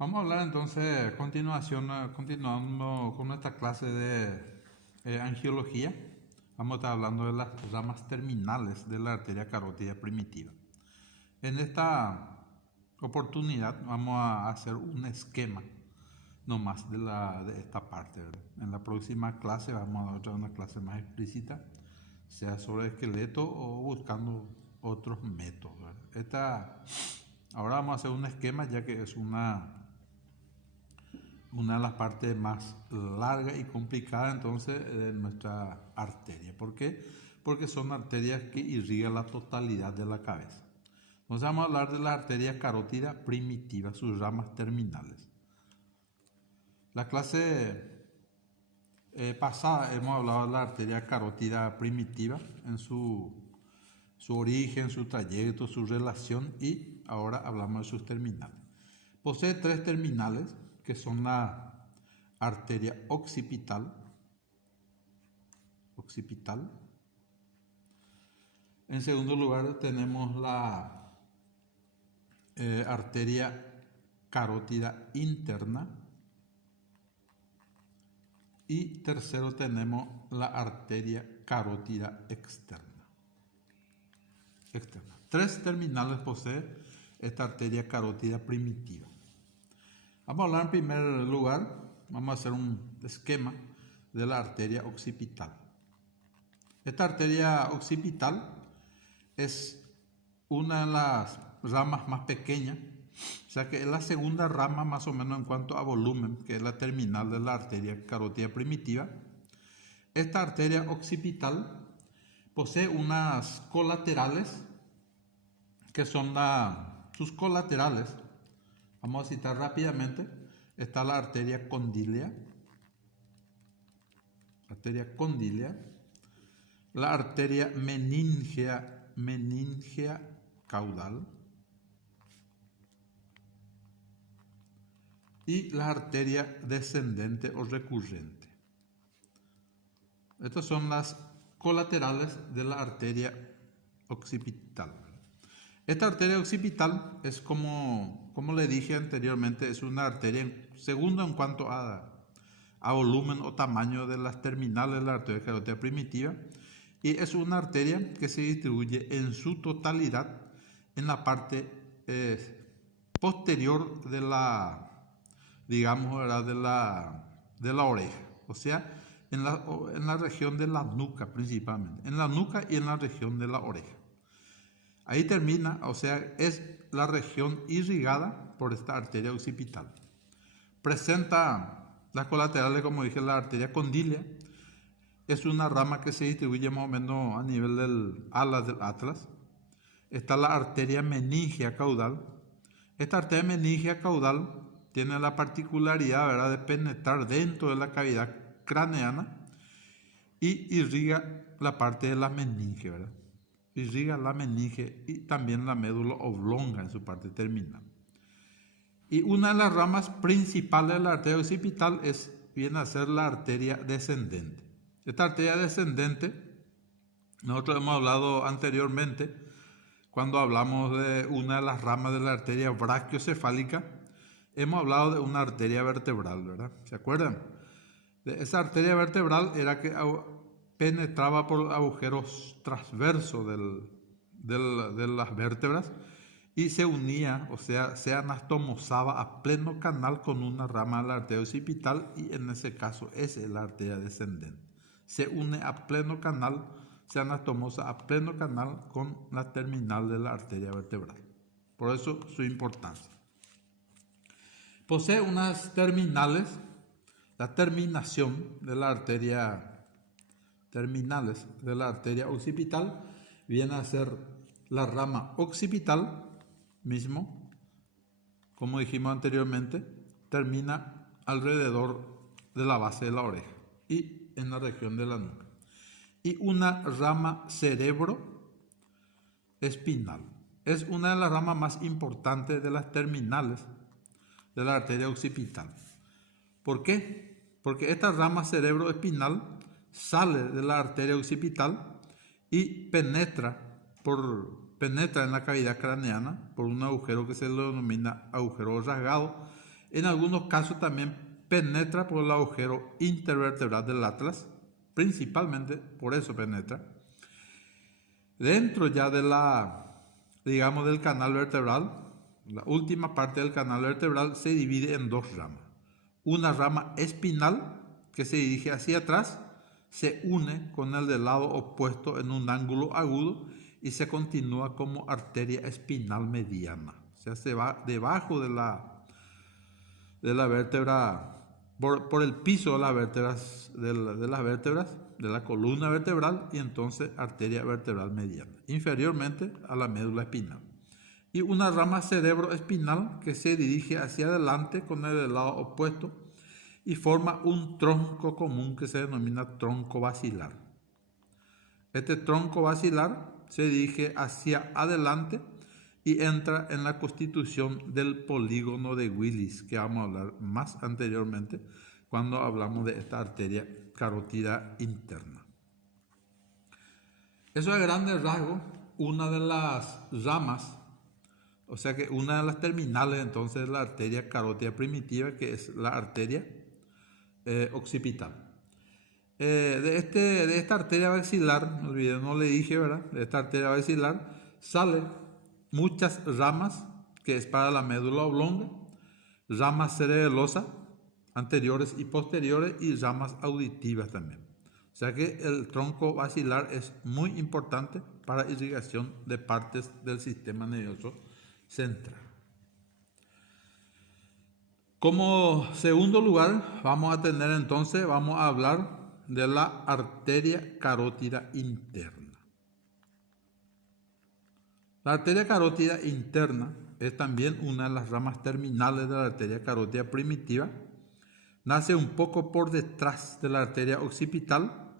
Vamos a hablar entonces, continuando con nuestra clase de angiología. Vamos a estar hablando de las ramas terminales de la arteria carótida primitiva. En esta oportunidad vamos a hacer un esquema nomás de esta parte, ¿verdad? En la próxima clase vamos a dar una clase más explícita, sea sobre esqueleto o buscando otros métodos, ¿verdad? Ahora vamos a hacer un esquema, ya que es una de las partes más largas y complicadas entonces de nuestra arteria. ¿Por qué? Porque son arterias que irrigan la totalidad de la cabeza. Entonces vamos a hablar de la arteria carótida primitiva, sus ramas terminales. La clase pasada hemos hablado de la arteria carótida primitiva en su origen, su trayecto, su relación, y ahora hablamos de sus terminales. Posee tres terminales, que son la arteria occipital. En segundo lugar tenemos la arteria carótida interna. Y tercero tenemos la arteria carótida externa. Tres terminales posee esta arteria carótida primitiva. Vamos a hablar en primer lugar, vamos a hacer un esquema de la arteria occipital. Esta arteria occipital es una de las ramas más pequeñas, o sea que es la segunda rama más o menos en cuanto a volumen, que es la terminal de la arteria carótida primitiva. Esta arteria occipital posee unas colaterales, que son sus colaterales. Vamos a citar rápidamente. Está la arteria condílea, la arteria meningea caudal y la arteria descendente o recurrente. Estas son las colaterales de la arteria occipital. Esta arteria occipital es como le dije anteriormente, es una arteria, segundo en cuanto a volumen o tamaño de las terminales de la arteria carótida primitiva, y es una arteria que se distribuye en su totalidad en la parte posterior de la, digamos, ¿verdad?, de la oreja, o sea, en la región de la nuca principalmente, en la nuca y en la región de la oreja. Ahí termina, o sea, es la región irrigada por esta arteria occipital. Presenta las colaterales, como dije, la arteria condílea. Es una rama que se distribuye más o menos a nivel del ala del atlas. Está la arteria meningea caudal. Esta arteria meningea caudal tiene la particularidad, ¿verdad?, de penetrar dentro de la cavidad craneana y irriga la parte de la meninge, ¿verdad? Irriga la meninge y también la médula oblonga en su parte terminal. Y una de las ramas principales de la arteria occipital viene a ser la arteria descendente. Esta arteria descendente, nosotros hemos hablado anteriormente, cuando hablamos de una de las ramas de la arteria brachiocefálica, hemos hablado de una arteria vertebral, ¿verdad? ¿Se acuerdan? De esa arteria vertebral era que penetraba por agujeros transversos de las vértebras y se unía, o sea, se anastomosaba a pleno canal con una rama de la arteria occipital, y en ese caso esa es la arteria descendente. Se une a pleno canal, se anastomosa a pleno canal con la terminal de la arteria vertebral. Por eso su importancia. Posee unas terminales, la terminación de la arteria terminales de la arteria occipital viene a ser la rama occipital mismo, como dijimos anteriormente, termina alrededor de la base de la oreja y en la región de la nuca, y una rama cerebroespinal. Es una de las ramas más importantes de las terminales de la arteria occipital. ¿Por qué? Porque esta rama cerebroespinal sale de la arteria occipital y penetra en la cavidad craneana por un agujero que se lo denomina agujero rasgado, En algunos casos también penetra por el agujero intervertebral del atlas, principalmente por eso penetra. Dentro ya de digamos, del canal vertebral, la última parte del canal vertebral se divide en dos ramas. Una rama espinal que se dirige hacia atrás, se une con el del lado opuesto en un ángulo agudo y se continúa como arteria espinal mediana. O sea, se va debajo de la vértebra, por el piso de las vértebras, de la columna vertebral, y entonces arteria vertebral mediana, inferiormente a la médula espinal. Y una rama cerebroespinal que se dirige hacia adelante con el del lado opuesto y forma un tronco común que se denomina tronco basilar. Este tronco basilar se dirige hacia adelante y entra en la constitución del polígono de Willis, que vamos a hablar más anteriormente cuando hablamos de esta arteria carótida interna. Eso es a grandes rasgos una de las ramas, o sea que una de las terminales entonces de la arteria carótida primitiva, que es la arteria occipital. De esta arteria basilar, no le dije, ¿verdad? De esta arteria basilar salen muchas ramas, que es para la médula oblonga, ramas cerebelosas anteriores y posteriores y ramas auditivas también. O sea que el tronco basilar es muy importante para irrigación de partes del sistema nervioso central. Como segundo lugar, vamos a hablar de la arteria carótida interna. La arteria carótida interna es también una de las ramas terminales de la arteria carótida primitiva. Nace un poco por detrás de la arteria occipital,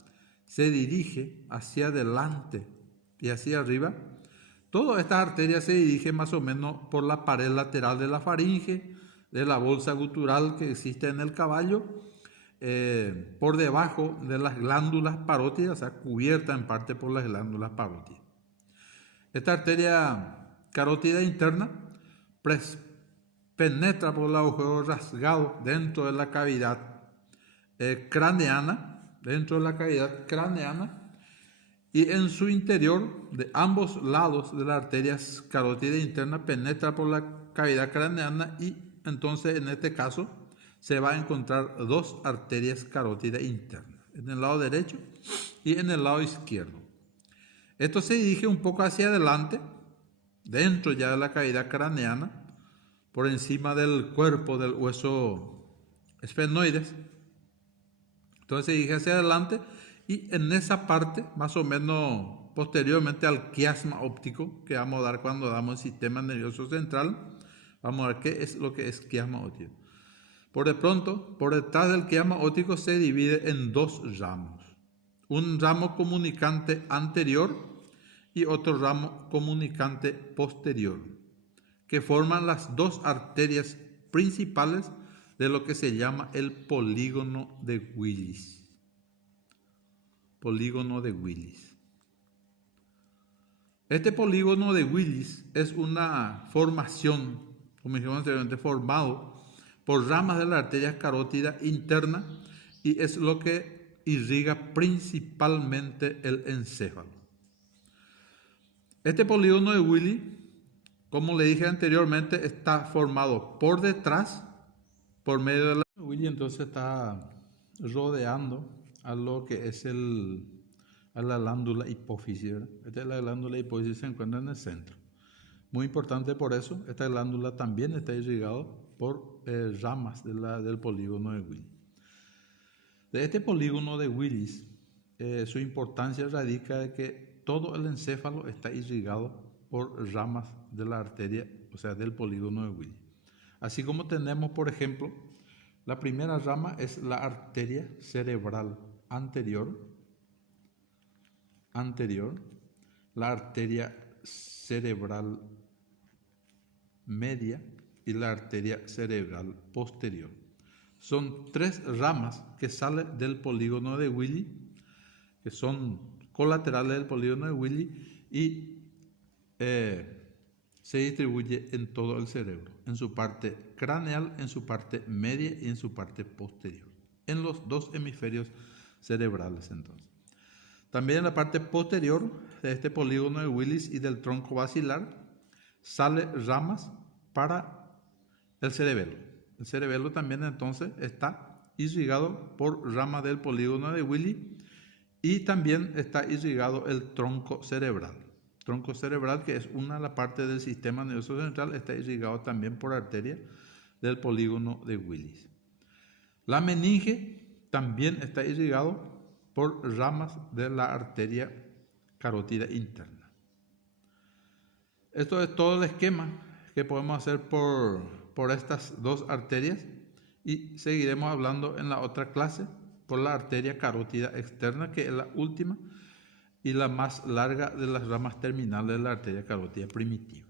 se dirige hacia adelante y hacia arriba. Todas estas arterias se dirigen más o menos por la pared lateral de la faringe, de la bolsa gutural que existe en el caballo, por debajo de las glándulas parótidas, o sea, cubierta en parte por las glándulas parótidas. Esta arteria carótida interna penetra por el agujero rasgado dentro de la cavidad craneana, y en su interior, de ambos lados de la arteria carótida interna, penetra por la cavidad craneana, y entonces en este caso se va a encontrar dos arterias carótidas internas, en el lado derecho y en el lado izquierdo. Esto se dirige un poco hacia adelante, dentro ya de la cavidad craneana, por encima del cuerpo del hueso esfenoides. Entonces se dirige hacia adelante y en esa parte, más o menos posteriormente al quiasma óptico, que vamos a dar cuando damos el sistema nervioso central, vamos a ver qué es lo que es quiasma óptico. Por de pronto, por detrás del quiasma óptico se divide en dos ramos. Un ramo comunicante anterior y otro ramo comunicante posterior, que forman las dos arterias principales de lo que se llama el polígono de Willis. Polígono de Willis. Este polígono de Willis es una formación, como dijimos anteriormente, formado por ramas de la arteria carótida interna, y es lo que irriga principalmente el encéfalo. Este polígono de Willis, como le dije anteriormente, está formado por detrás, por medio de la Willis, entonces está rodeando a lo que es a la glándula hipófisis, ¿verdad? Esta es la glándula hipófisis, se encuentra en el centro. Muy importante por eso, esta glándula también está irrigada por ramas del polígono de Willis. De este polígono de Willis, su importancia radica en que todo el encéfalo está irrigado por ramas de la arteria, o sea, del polígono de Willis. Así como tenemos, por ejemplo, la primera rama es la arteria cerebral anterior, la arteria cerebral media y la arteria cerebral posterior. Son tres ramas que salen del polígono de Willis, que son colaterales del polígono de Willis, y se distribuye en todo el cerebro. en su parte craneal, en su parte media y en su parte posterior, en los dos hemisferios cerebrales entonces. También en la parte posterior de este polígono de Willis y del tronco basilar salen ramas para el cerebelo. El cerebelo también entonces está irrigado por ramas del polígono de Willis y también está irrigado el tronco cerebral. Tronco cerebral, que es una de las partes del sistema nervioso central, está irrigado también por arteria del polígono de Willis. La meninge también está irrigado por ramas de la arteria carótida interna. Esto es todo el esquema que podemos hacer por estas dos arterias y seguiremos hablando en la otra clase por la arteria carótida externa, que es la última y la más larga de las ramas terminales de la arteria carótida primitiva.